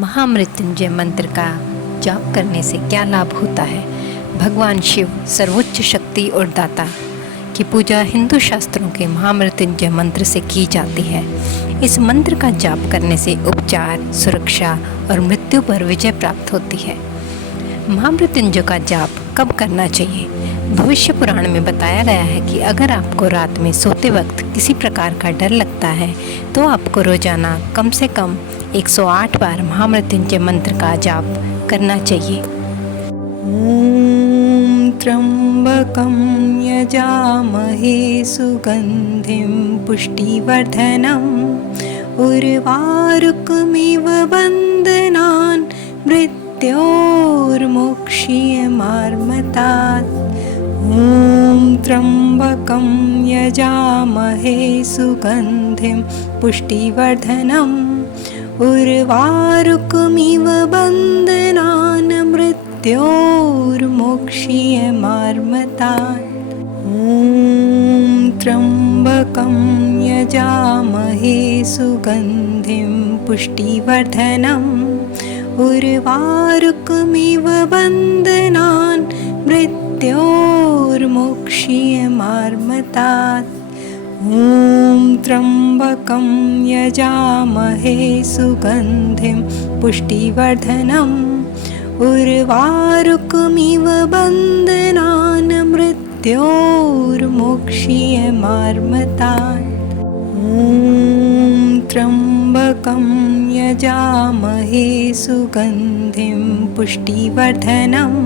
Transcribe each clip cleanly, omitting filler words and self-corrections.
महामृत्युंजय मंत्र का जाप करने से क्या लाभ होता है। भगवान शिव सर्वोच्च शक्ति और दाता की पूजा हिंदू शास्त्रों के महामृत्युंजय मंत्र से की जाती है। इस मंत्र का जाप करने से उपचार, सुरक्षा और मृत्यु पर विजय प्राप्त होती है। महामृत्युंजय का जाप कब करना चाहिए? भविष्य पुराण में बताया गया है कि अगर आपको रात में सोते वक्त किसी प्रकार का डर लगता है तो आपको रोजाना कम से कम 108 बार महामृत्युंजय मंत्र का जाप करना चाहिए। ॐ त्र्यम्बकं यजामहे सुगन्धिं पुष्टिवर्धनम् उर्वारुकमिव बन्धनान् मृत्योर्मोक्ष्यमामृतात्। ॐ त्र्यम्बकं यजामहे सुगन्धिं पुष्टिवर्धनम् उर्वारुकमिव बन्धनान् मृत्योर्मोक्ष्यमामृतात्। ॐ त्र्यम्बकं यजामहे सुगन्धिं पुष्टिवर्धनम् उर्वारुकमिव बन्धनान् मृत्योर्मोक्ष्यमामृतात्। ॐ त्र्यम्बकं यजामहे सुगन्धिं पुष्टिवर्धनम् उर्वारुकमिव बन्धनान् मृत्योर्मोक्ष्यमामृतात्। ॐ त्र्यम्बकं यजामहे सुगन्धिं पुष्टिवर्धनम्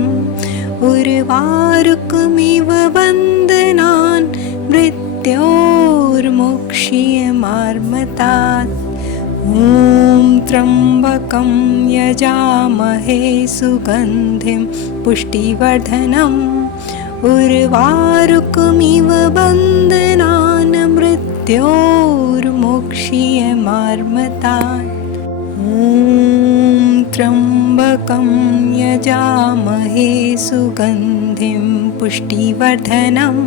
उर्वारुकमिव बन्धनान् मृत्योर्मोक्ष्यमामृतात्। ॐ त्र्यम्बकं यजामहे सुगन्धिं पुष्टिवर्धनम् उर्वारुकमिव बन्धनान् मृत्योर्मोक्ष्यमामृतात्। ॐ त्र्यम्बकं यजामहे सुगन्धिं पुष्टिवर्धनम्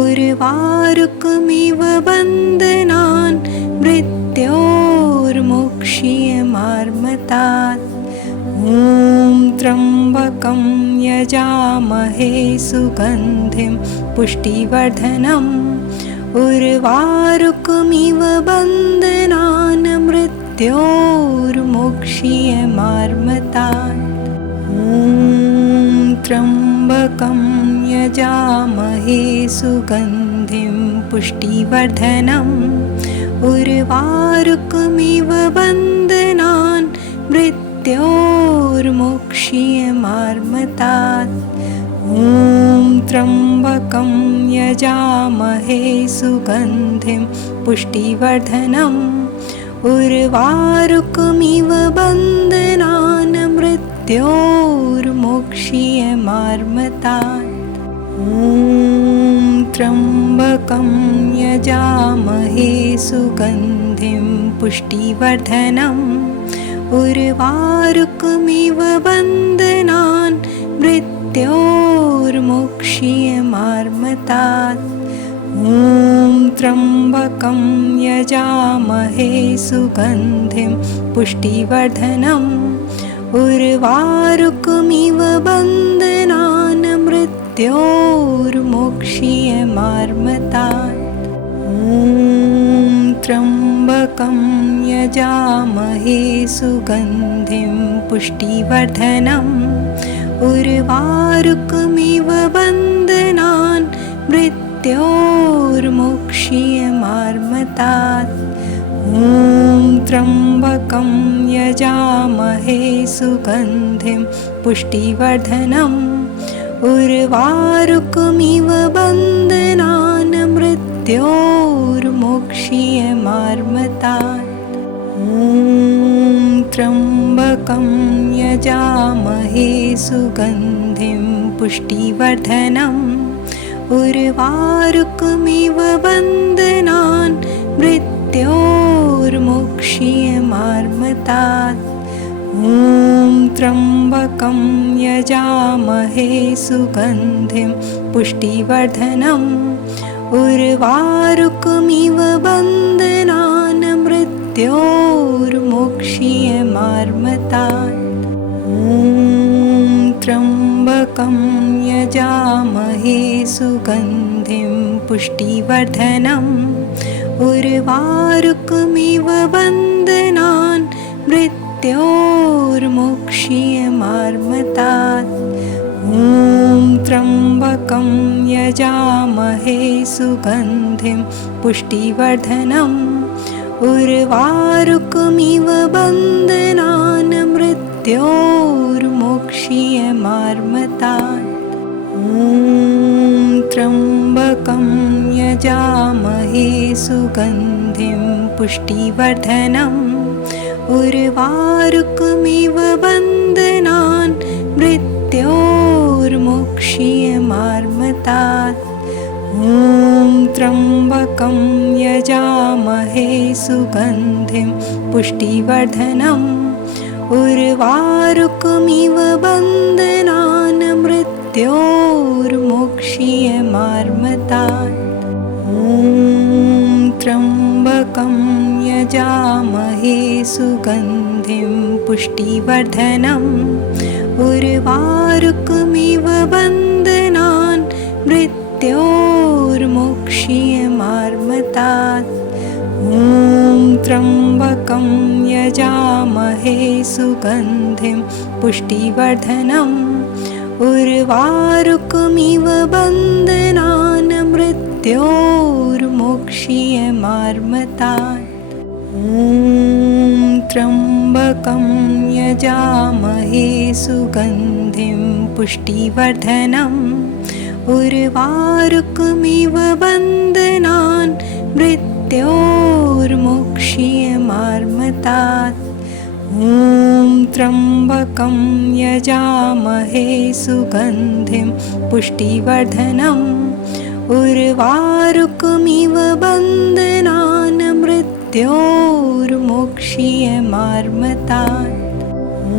उर्वारुकमिव बन्धनान् मृत्योर्मोक्ष्यमामृतात्। ॐ त्र्यम्बकं यजामहे सुगन्धिं पुष्टिवर्धनम् उर्वारुकमिव बन्धनान् मृत्योर्मोक्ष्यमामृतात्। ॐ त्र्यम्बकं यजामहे सुगन्धिं पुष्टिवर्धनम् उर्वारुकमिव बन्धनान् मृत्योर्मोक्ष्यमामृतात्। ॐ त्र्यम्बकं यजामहे सुगन्धिं पुष्टिवर्धनम् उर्वारुकमिव बन्धनान् मृत्योर्मोक्ष्यमामृतात्। ॐ त्र्यम्बकं यजामहे सुगन्धिं पुष्टिवर्धनम् उर्वारुकमिव बन्धनान् मृत्योर्मोक्ष्यमामृतात्। ॐ त्र्यम्बकं यजामहे सुगन्धिं पुष्टिवर्धनम् उर्वारुकमिव बन्धनान् मृत्योर्मोक्ष्यमामृतात्। ॐ त्र्यम्बकं यजामहे सुगन्धिं पुष्टिवर्धनम् उर्वारुकमिव बन्धनान् मृत्योर्मोक्ष्यमामृतात्। ॐ त्र्यम्बकं यजामहे सुगन्धिं पुष्टिवर्धनम् उर्वारुकमिव बन्धनान् मृत्योर्मोक्ष्यमामृतात्। ॐ त्र्यम्बकं यजामहे सुगन्धिं पुष्टिवर्धनम् उर्वारुकमिव बन्धनान् मृत्योर्मोक्ष्यमामृतात्। ॐ त्र्यम्बकं यजामहे सुगन्धिं पुष्टिवर्धनम् उर्वारुकमिव बन्धनान् मृत्योर्मोक्षीयमार्मतात्। ॐ त्र्यम्बकं यजामहे सुगन्धिं पुष्टिवर्धनम् उर्वारुकमिव बन्धनान् मृत्योर्मोक्षीयमार्मतात्। ॐ त्र्यम्बकं यजामहे सुगन्धिं पुष्टिवर्धनम् उर्वारुकमिव बन्धनान् मृत्योर्मोक्षीयमार्मतात्। ॐ त्र्यम्बकं यजामहे सुगन्धिं पुष्टिवर्धनम् उर्वारुकमिव बन्धनान् मृत्योर्मोक्षीयमार्मतात्। ॐ त्र्यम्बकं यजामहे सुगन्धिं पुष्टिवर्धनम् उर्वारुकमिव बन्धनान् मृत्योर्मोक्षीयमार्मतात्। ॐ त्र्यम्बकं यजामहे सुगन्धिं पुष्टिवर्धनम् उर्वारुकमिव बन्धनान् मृत्योर्मोक्षीयमार्मतात्। ॐ त्र्यम्बकं यजामहे सुगन्धिं पुष्टिवर्धनम् उर्वारुकमिव बन्धनान् मृत्योर्मोक्षीयमार्मतात्। ॐ त्र्यम्बकं यजामहे सुगन्धिं पुष्टिवर्धनम् उर्वारुकमिव बन्धनान् मृत्योर्मोक्षीयमार्मतात्। ॐ त्र्यम्बकं यजामहे सुगन्धिं पुष्टिवर्धनम् उर्वारुकमिव बन्धनान् मृत्योर्मोक्षीयमार्मतात्। ॐ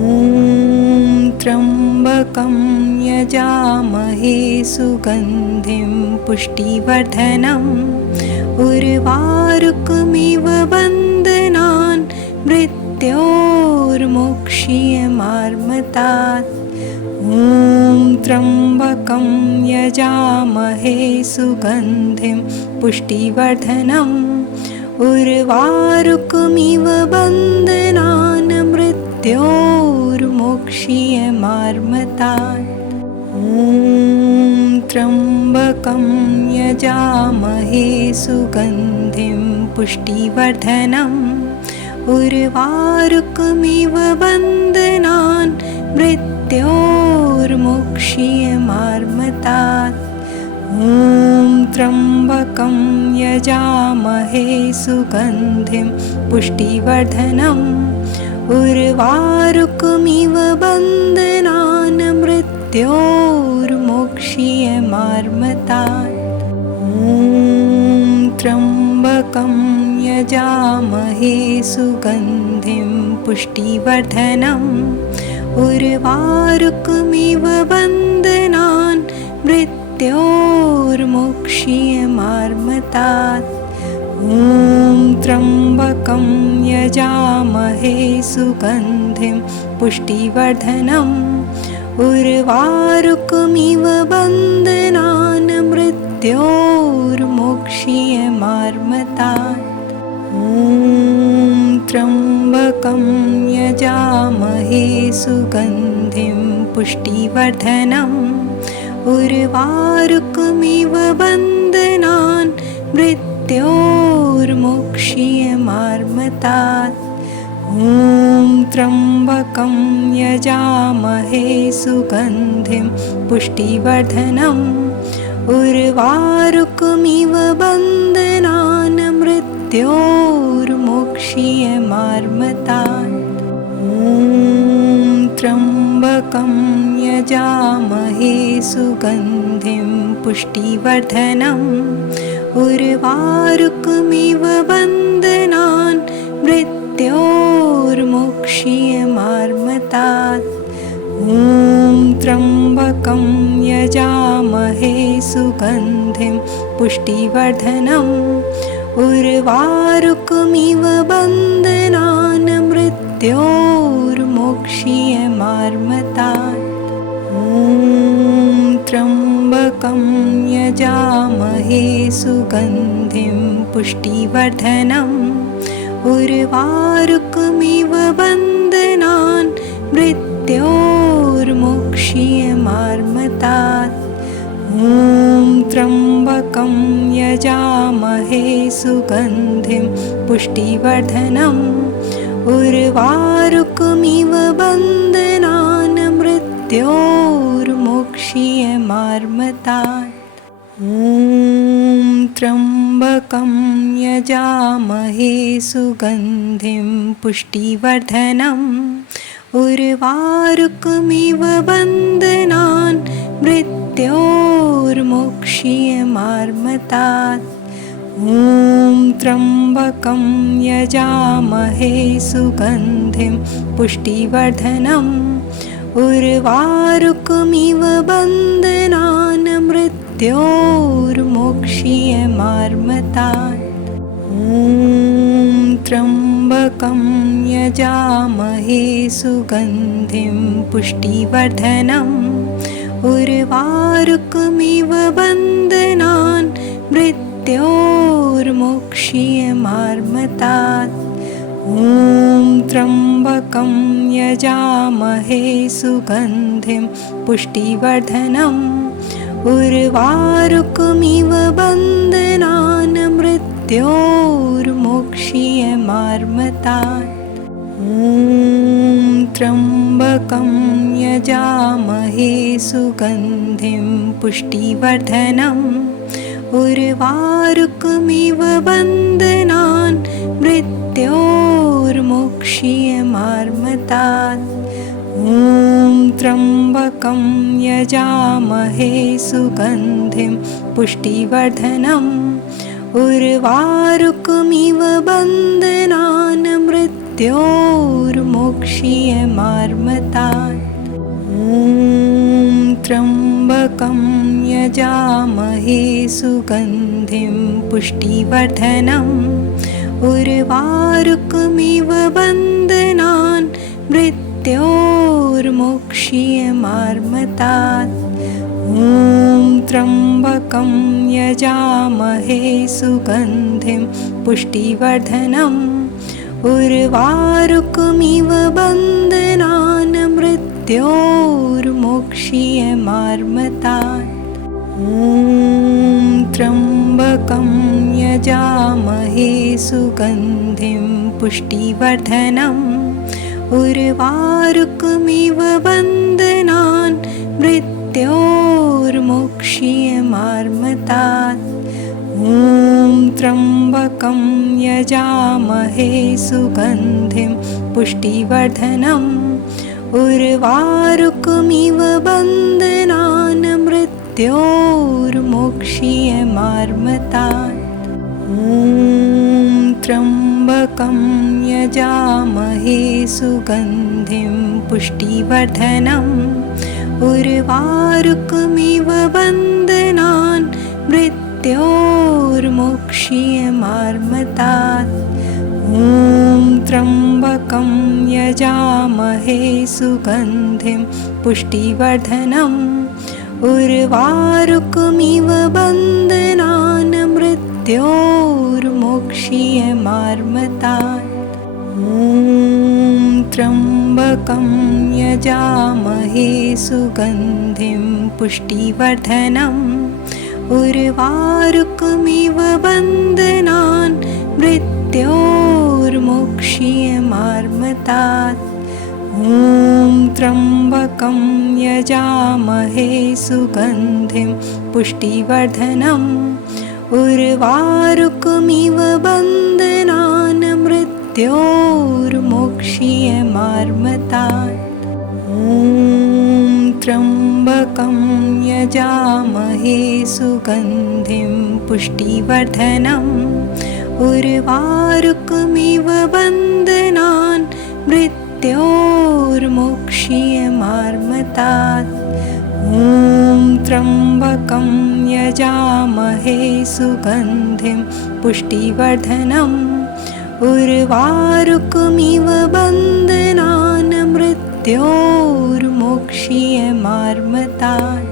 त्र्यम्बकं यजामहे सुगन्धिं पुष्टिवर्धनम् उर्वारुकमिव बन्धनान् मृत्योर्मोक्षीयमार्मतात्। ॐ त्र्यम्बकं यजामहे सुगन्धिं पुष्टिवर्धनम् उर्वारुकमिव बन्धनान् मृत्योर्मोक्षीयमार्मतात्। ॐ त्र्यम्बकं यजामहे सुगन्धिं पुष्टिवर्धनम् उर्वारुकमिव बन्धनान् मृत्योर्मोक्षीयमार्मतात्। ॐ त्र्यम्बकं यजामहे सुगन्धिं पुष्टिवर्धनम् उर्वारुकमिव बन्धनान् मृत्योर्मोक्षीयमार्मतात्। ॐ त्र्यम्बकं यजामहे सुगन्धिं पुष्टिवर्धनम् उर्वारुकमिव बन्धनान् मृत्योर्मोक्षीयमार्मतात्। ॐ त्र्यम्बकं यजामहे सुगन्धिं पुष्टिवर्धनम् उर्वारुकमिव बन्धनान् मृत्योर्मोक्षीयमार्मतात्। ॐ त्र्यम्बकं यजामहे सुगन्धिं पुष्टिवर्धनम् उर्वारुकमिव बन्धनान् मृत्योर्मोक्षीयमार्मतात्। ॐ त्र्यम्बकं यजामहे सुगन्धिं पुष्टिवर्धनम् उर्वारुकमिव बन्धनान् मृत्योर्मोक्षीयमार्मतात्। ॐ त्र्यम्बकं यजामहे सुगन्धिं पुष्टिवर्धनम् उर्वारुकमिव बन्धनान् मृत्योर्मोक्षीयमार्मतात्। ॐ त्र्यम्बकं यजामहे सुगन्धिं पुष्टिवर्धनम् उर्वारुकमिव बन्धनान् मृत्योर्मोक्ष्यमार्मतात्। ॐ त्र्यम्बकं यजामहे सुगन्धिं पुष्टिवर्धनम् उर्वारुकमिव बन्धनान् मृत्योर्मोक्ष्यमार्मतात्। ॐ त्र्यम्बकं यजामहे सुगन्धिं पुष्टिवर्धनम् उर्वारुकमिव बन्धनान् मृत्योर्मोक्ष्यमार्मतात्। ॐ त्र्यम्बकं यजामहे सुगन्धिं पुष्टिवर्धनम् उर्वारुकमिव बन्धनान् मृत्योर्मोक्ष्यमार्मतात्। ॐ त्र्यम्बकं यजामहे सुगन्धिं पुष्टिवर्धनम् उर्वारुकमिव बन्धनान् मृत्योर्मोक्ष्यमार्मतात्। ॐ त्र्यम्बकं यजामहे सुगन्धिं पुष्टिवर्धनम् उर्वारुकमिव बन्धनान् मृत्योर्मोक्ष्यमार्मतात्। ॐ त्र्यम्बकं यजामहे सुगन्धिं पुष्टिवर्धनम् उर्वारुकमिव बन्धनान् मृत्योर्मोक्ष्यमार्मतात्। ॐ त्र्यम्बकं यजामहे सुगन्धिं पुष्टिवर्धनम् उर्वारुकमिव बन्धनान् मृत्योर्मोक्ष्यमार्मतात्। ॐ त्र्यम्बकं यजामहे सुगन्धिं पुष्टिवर्धनम् उर्वारुकमिव बन्धनान् मृत्योर्मोक्ष्यमार्मतात्। ॐ त्र्यम्बकं यजामहे सुगन्धिं पुष्टिवर्धनम् उर्वारुकमिव बन्धनान् मृत्योर्मोक्ष्यमार्मतात्। ॐ त्र्यम्बकं यजामहे सुगन्धिं पुष्टिवर्धनम् उर्वारुकमिव बन्धनान् मृत्योर्मोक्ष्यमार्मतात्। ॐ त्र्यम्बकं यजामहे सुगन्धिं पुष्टिवर्धनम् उर्वारुकमिव बन्धनान् मृत्योर्मोक्ष्यमार्मतात्। ॐ त्र्यम्बकं यजामहे सुगन्धिं पुष्टिवर्धनम् उर्वारुकमिव बन्धनान् मृत्योर्मोक्ष्यमार्मतात्। ॐ त्र्यम्बकं यजामहे सुगन्धिं पुष्टिवर्धनम् उर्वारुकमिव बन्धनान् मृत्योर्मोक्ष्यमार्मतात्। ॐ त्र्यम्बकं यजामहे सुगन्धिं पुष्टिवर्धनम् उर्वारुकमिव बन्धनान् मृत्योर्मोक्ष्यमार्मतात्। ॐ त्र्यम्बकं यजामहे सुगन्धिं पुष्टिवर्धनम् उर्वारुकमिव बन्धनान् मृत्योर्मोक्ष्यमार्मतात्। ॐ त्र्यम्बकं यजामहे सुगन्धिं पुष्टिवर्धनम् उर्वारुकमिव बन्धनान् मृत्योर्मोक्ष्यमार्मतात्। ॐ त्र्यम्बकं यजामहे सुगन्धिं पुष्टिवर्धनम् उर्वारुकमिव बन्धनान् मृत्योर्मोक्ष्यमार्मतात्। ॐ त्र्यम्बकं यजामहे सुगन्धिं पुष्टिवर्धनम् उर्वारुकमिव बन्धनान् मृत्योर्मोक्ष्यमार्मतात्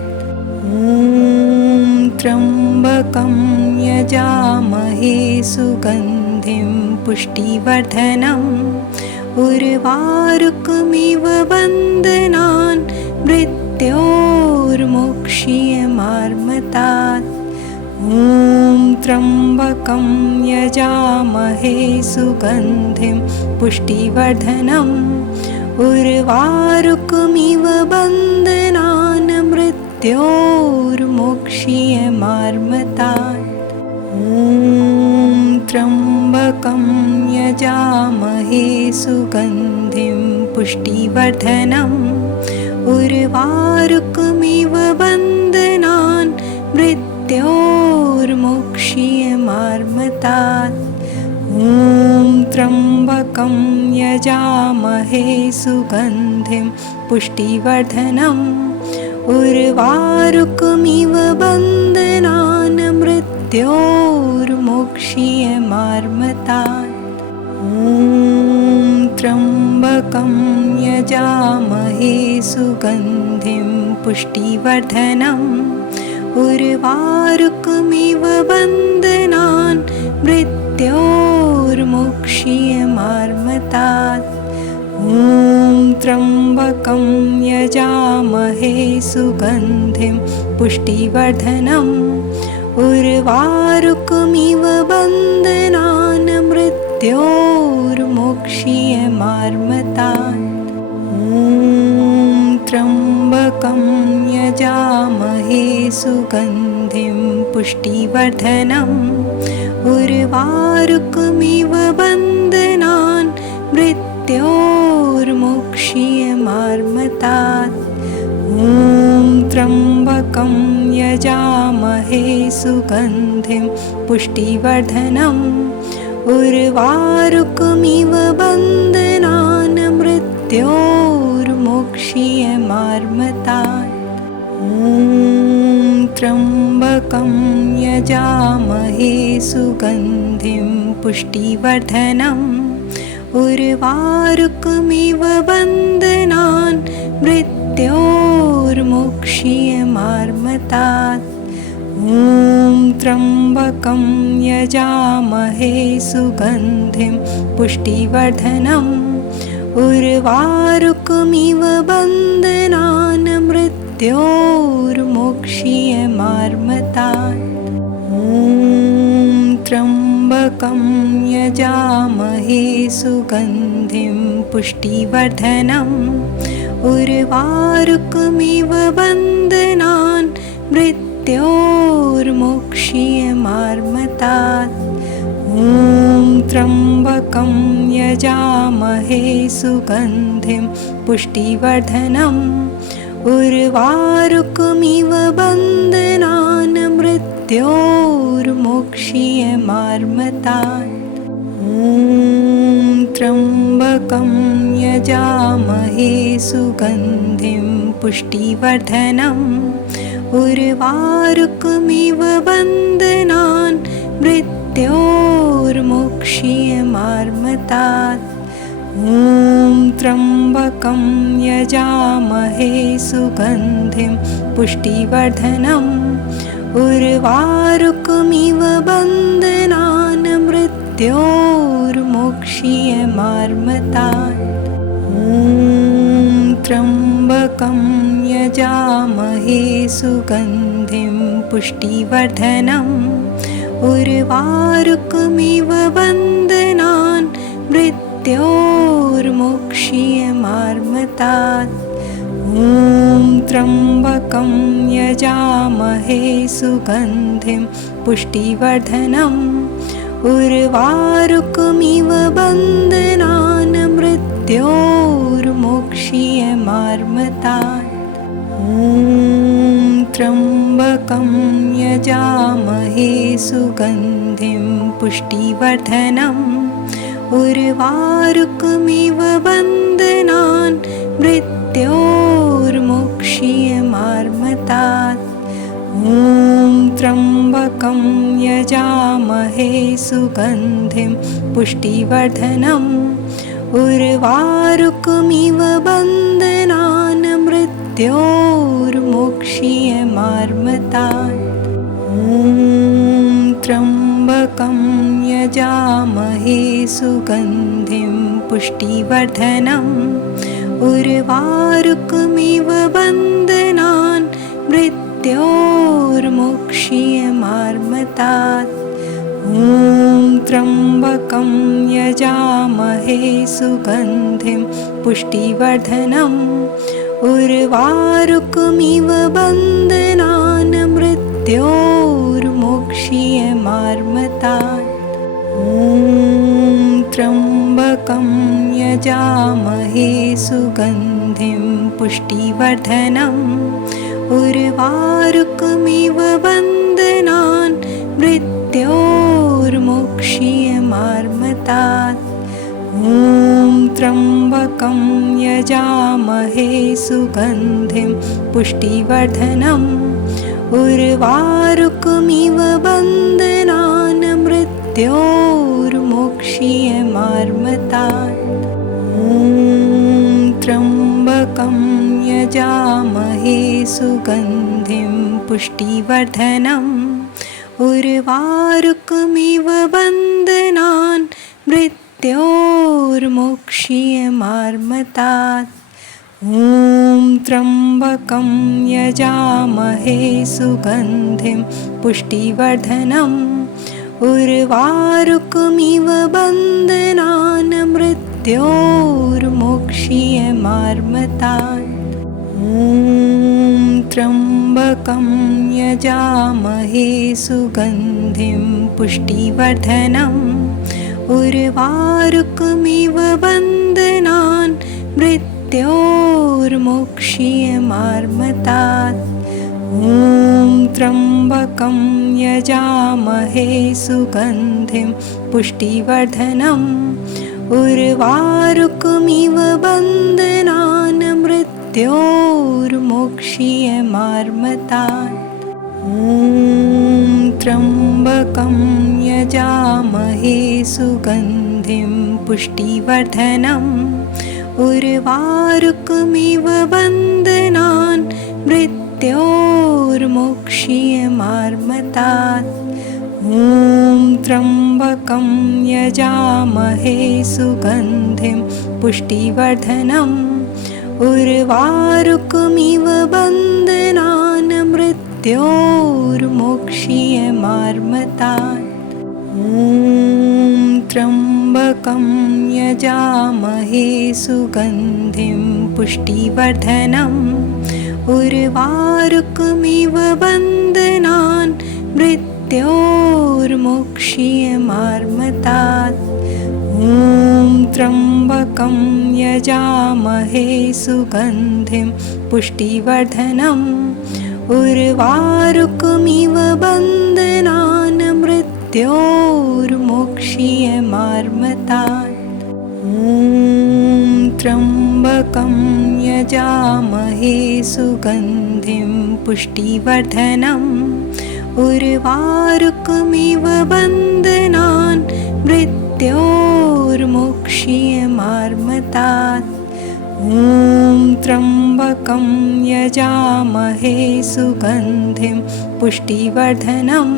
त्र्यम्बकं यजामहे सुगन्धिं पुष्टिवर्धनम् उर्वारुकमिव बन्धनान् मृत्योर्मोक्ष्यमार्मतात् त्र्यम्बकं यजामहे सुगन्धिं पुष्टिवर्धनम् उर्वारुकमिव बन्धनान् मृत्योर्मोक्ष्यमार्मतात् त्र्यम्बकं यजामहे सुगन्धिं पुष्टिवर्धनम् उर्वारुकमिव बन्धनान् मृत्योर्मोक्ष्यमार्मतात् त्र्यम्बकं यजामहे सुगन्धिं पुष्टिवर्धनम् उर्वारुकमिव बन्धनान् मृत्योर्मोक्ष्यमार्मतात् त्र्यम्बकं यजामहे सुगन्धिं पुष्टिवर्धनम् उर्वारुकमिव बन्धनान् मृत्योर्मोक्ष्यमार्मतात् त्र्यम्बकं यजामहे सुगन्धिं पुष्टिवर्धनम् उर्वारुकमिव बन्धनान् मृत्योर्मोक्ष्यमार्मतात् त्र्यम्बकं यजामहे सुगन्धिं पुष्टिवर्धनम् उर्वारुकमिव बन्धनान् मृत्योर्मोक्ष्यमार्मतात् त्र्यम्बकं यजामहे सुगन्धिं पुष्टिवर्धनम् उर्वारुकमिव बन्धनान् मृत्योर्मोक्ष्यमार्मतात् त्र्यम्बकं यजामहे सुगन्धिं पुष्टिवर्धनम् उर्वारुकमिव बन्धनान् मृत्योर्मोक्ष्यमार्मतात् त्र्यम्बकं यजामहे सुगन्धिं पुष्टिवर्धनम् उर्वारुकमिव बन्धनान् मृत्योर्मोक्ष्यमार्मतात् त्र्यम्बकं यजामहे सुगन्धिं पुष्टिवर्धनम् उर्वारुकमिव बन्धनान् मृत्योर्मोक्ष्यमार्मतात् त्र्यम्बकं यजामहे सुगन्धिं पुष्टिवर्धनम् उर्वारुकमिव बन्धनान् मृत्योर्मोक्ष्यमार्मतात् त्र्यम्बकं यजामहे सुगन्धिं पुष्टिवर्धनम् उर्वारुकमिव बन्धनान् मृत्योर्मोक्ष्यमार्मतात् त्र्यम्बकं यजामहे सुगन्धिं पुष्टिवर्धनम् उर्वारुकमिव बन्धनान् मृत्योर्मोक्ष्यमार्मतात् त्र्यम्बकं यजामहे सुगन्धिं पुष्टिवर्धनम् उर्वारुकमिव बन्धनान् मृत्योर्मोक्ष्यमार्मतात् त्र्यम्बकं यजामहे सुगन्धिं पुष्टिवर्धनम् उर्वारुकमिव बन्धनान् मृत्योर्मोक्ष्यमार्मतात् त्र्यम्बकं यजामहे सुगन्धिं पुष्टिवर्धनम् उर्वारुकमिव बन्धनान् मृत्योर्मोक्ष्यमार्मतात् त्र्यम्बकं यजामहे सुगन्धिं पुष्टिवर्धनम् उर्वारुकमिव बन्धनान् मृत्योर्मोक्षीयमार्मतात्। ॐ त्र्यम्बकं यजामहे सुगन्धिं पुष्टिवर्धनम् उर्वारुकमिव बन्धनान् मृत्योर्मोक्षीयमार्मतात्। ॐ त्र्यम्बकं यजामहे सुगन्धिं पुष्टिवर्धनम् उर्वारुकमिव बन्धनान् मृत्योर्मोक्षीयमार्मतात्। ॐ त्र्यम्बकं यजामहे सुगन्धिं पुष्टिवर्धनम् उर्वारुकमिव बन्धनान् मृत्योर्मोक्षीयमार्मतात्। ॐ त्र्यम्बकं यजामहे सुगन्धिं पुष्टिवर्धनम् उर्वारुकमिव बन्धनान् मृत्योर्मोक्षीयमार्मतात्। ॐ त्र्यम्बकं यजामहे सुगन्धिं पुष्टिवर्धनम् उर्वारुकमिव बन्धनान् मृत्योर्मोक्षीयमार्मतात्। ॐ त्र्यम्बकं यजामहे सुगन्धिं पुष्टिवर्धनम् उर्वारुकमिव बन्धनान् मृत्योर्मोक्षीयमार्मतात्। ॐ त्र्यम्बकं यजामहे सुगन्धिं पुष्टिवर्धनम् उर्वारुकमिव बन्धनान् मृत्योर्मोक्षीयमार्मतात्। ॐ त्र्यम्बकं यजामहे सुगन्धिं पुष्टिवर्धनम् उर्वारुकमिव बन्धनान् मृत्योर्मोक्षीयमार्मतात्। ॐ त्र्यम्बकं यजामहे सुगन्धिं पुष्टिवर्धनम् उर्वारुकमिव बन्धनान् मृत्योर्मोक्षीयमार्मतात्। ॐ त्र्यम्बकं यजामहे सुगन्धिं पुष्टिवर्धनम् उर्वारुकमिव बन्धनान् मृत्योर्मोक्षीयमार्मतात्। ॐ त्र्यम्बकं यजामहे सुगन्धिं पुष्टिवर्धनम् उर्वारुकमिव बन्धनान् मृत्योर्मोक्षीयमार्मतात्। ॐ त्र्यम्बकं यजामहे सुगन्धिं पुष्टिवर्धनम् उर्वारुकमिव बन्धनान् मृत्योर्मोक्षीयमार्मतात्। ॐ त्र्यम्बकं यजामहे सुगन्धिं पुष्टिवर्धनम् उर्वारुकमिव बन्धनान् मृत्योर्मोक्षीयमार्मतात्। ॐ त्र्यम्बकं यजामहे सुगन्धिं पुष्टिवर्धनम्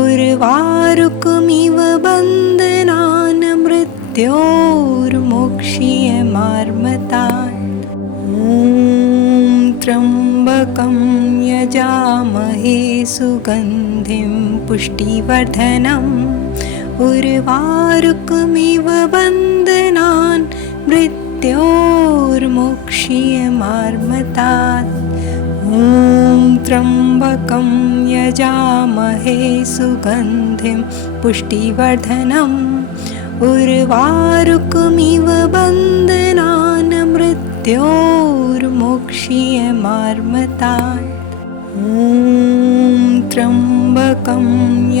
उर्वारुकमिव बन्धनान् मृत्योर्मोक्षीयमार्मतात्। ॐ त्र्यम्बकं यजामहे सुगन्धिं पुष्टिवर्धनम् उर्वारुकमिव बन्धनान् मृत्योर्मोक्षीयमार्मतात्। ॐ त्र्यम्बकं यजामहे सुगन्धिं पुष्टिवर्धनम् उर्वारुकमिव बन्धनान् मृत्योर्मोक्षीयमार्मतात्। ॐ त्र्यम्बकं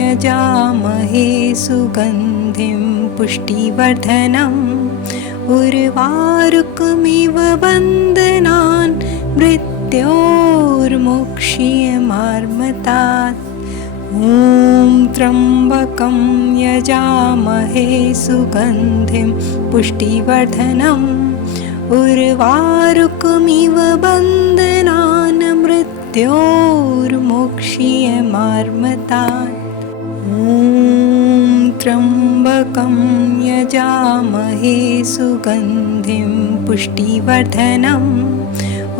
यजामहे सुगन्धिं पुष्टिवर्धनम् उर्वारुकमिव बन्धनान् मृत्योर्मोक्षीयमार्मतात्। ॐ त्र्यम्बकं त्र्यम्बकं यजामहे सुगन्धिं पुष्टिवर्धनम् उर्वारुकमिव बन्धनान् मृत्योर्मोक्ष्यमार्मतात्। त्र्यम्बकं यजामहे सुगन्धिं पुष्टिवर्धनम्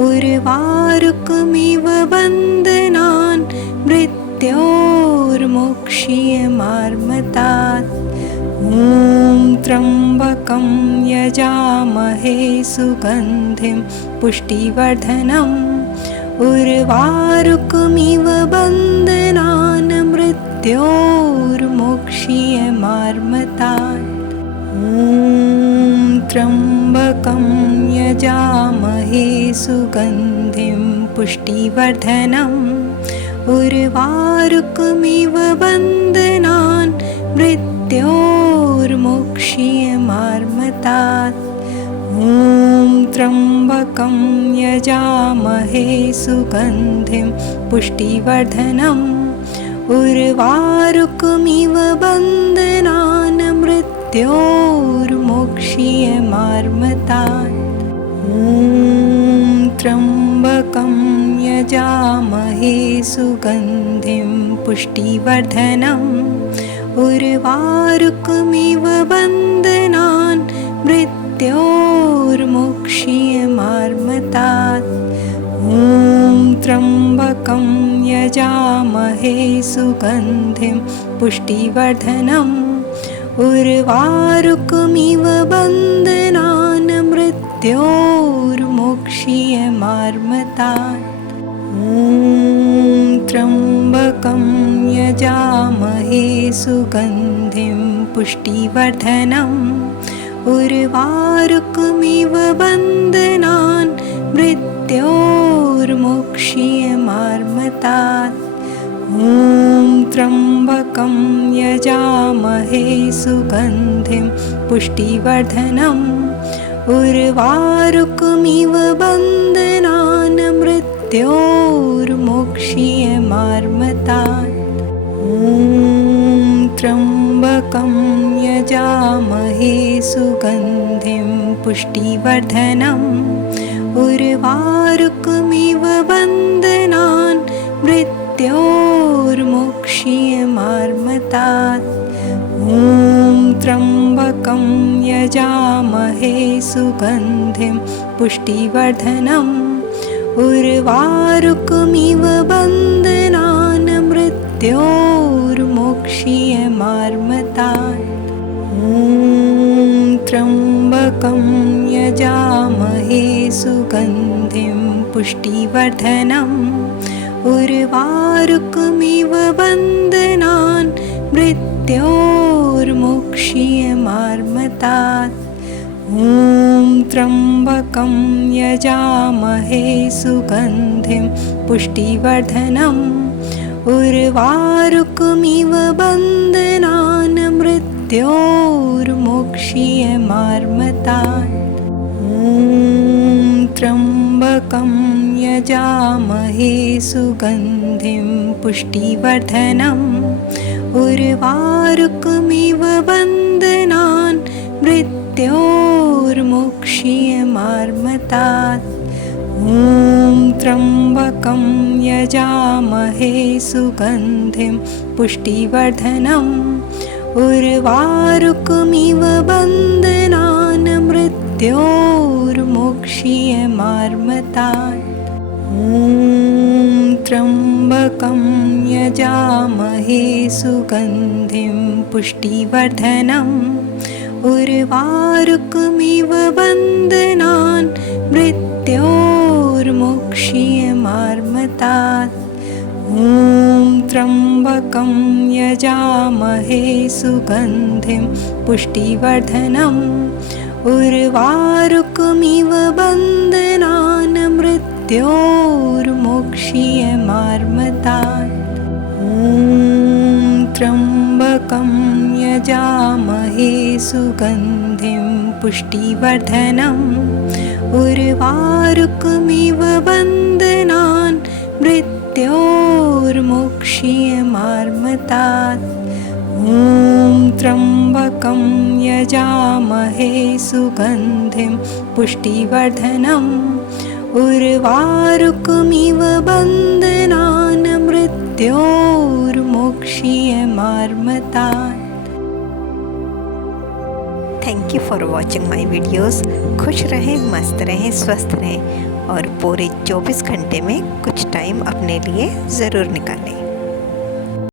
उर्वारुकमिव बन्धनान् मृत्योर्मोक्ष्यमार्मतात्। त्र्यम्बकं यजामहे सुगन्धिं पुष्टिवर्धनम् उर्वारुकमिव बन्धनान् मृत्योर्मोक्ष्यमार्मतात्। त्र्यम्बकं यजामहे सुगन्धिं पुष्टिवर्धनम् उर्वारुकमिव बन्धनान् मृत्योर्मोक्ष्यमार्मतात्। त्र्यम्बकं यजामहे सुगन्धिं पुष्टिवर्धनम् उर्वारुकमिव बन्धनान् मृत्योर्मोक्ष्यमार्मतात्। त्र्यम्बकं यजामहे सुगन्धिं पुष्टिवर्धनम् उर्वारुकमिव बन्धनान् मृत्योर्मोक्ष्यमार्मतात्। त्र्यम्बकं यजामहे सुगन्धिं पुष्टिवर्धनम् उर्वारुकमिव बन्धनान् मृत्योर्मोक्ष्यमार्मतात्। त्र्यम्बकं यजामहे सुगन्धिं पुष्टिवर्धनम् उर्वारुकमिव बन्धनान् मृत्योर्मोक्ष्यमार्मतात्। त्र्यम्बकं यजामहे सुगन्धिं पुष्टिवर्धनम् उर्वारुकमिव बन्धनान् मृत्योर्मोक्ष्यमार्मतात्। त्र्यम्बकं यजामहे सुगन्धिं पुष्टिवर्धनम् उर्वारुकमिव बन्धनान् मृत्योर्मोक्ष्यमार्मतात्। त्र्यम्बकं यजामहे सुगन्धिं पुष्टिवर्धनम् उर्वारुकमिव बन्धनान् मृत्योर्मोक्ष्यमार्मतात्। त्र्यम्बकं यजामहे सुगन्धिं पुष्टिवर्धनम् उर्वारुकमिव बन्धनान् मृत्योर्मोक्ष्यमार्मतात्। त्र्यम्बकं यजामहे सुगन्धिं पुष्टिवर्धनम् उर्वारुकमिव बन्धनान् मृत्योर्मोक्ष्यमार्मतात्। त्र्यम्बकं यजामहे सुगन्धिं पुष्टिवर्धनम् उर्वारुकमिव बन्धनान् मृत्योर्मोक्ष्यमार्मतात्। त्र्यम्बकं यजामहे सुगन्धिं पुष्टिवर्धनम् उर्वारुकमिव बन्धनान् मृत्योर्मोक्ष्यमार्मतात्। त्र्यम्बकं यजामहे सुगन्धिं पुष्टिवर्धनम् उर्वारुकमिव बन्धनान् मृत्योर्मोक्ष्यमार्मतात्। त्र्यम्बकं यजामहे सुगन्धिं पुष्टिवर्धनम् उर्वारुकमिव बन्धनान् मृत्योर्मोक्ष्यमार्मतात्। त्र्यम्बकं यजामहे सुगन्धिं पुष्टिवर्धनम् उर्वारुकमिव बन्धनान् मृत्योर्मोक्ष्यमार्मतात्। ॐ त्र्यम्बकं यजामहे सुगन्धिं पुष्टिवर्धनम् उर्वारुकमिव बन्धनान् मृत्योर्मोक्षीयमार्मतात्। Thank you for watching my videos. खुश रहें, मस्त रहें, स्वस्थ रहें और पूरे 24 घंटे में कुछ टाइम अपने लिए ज़रूर निकालें।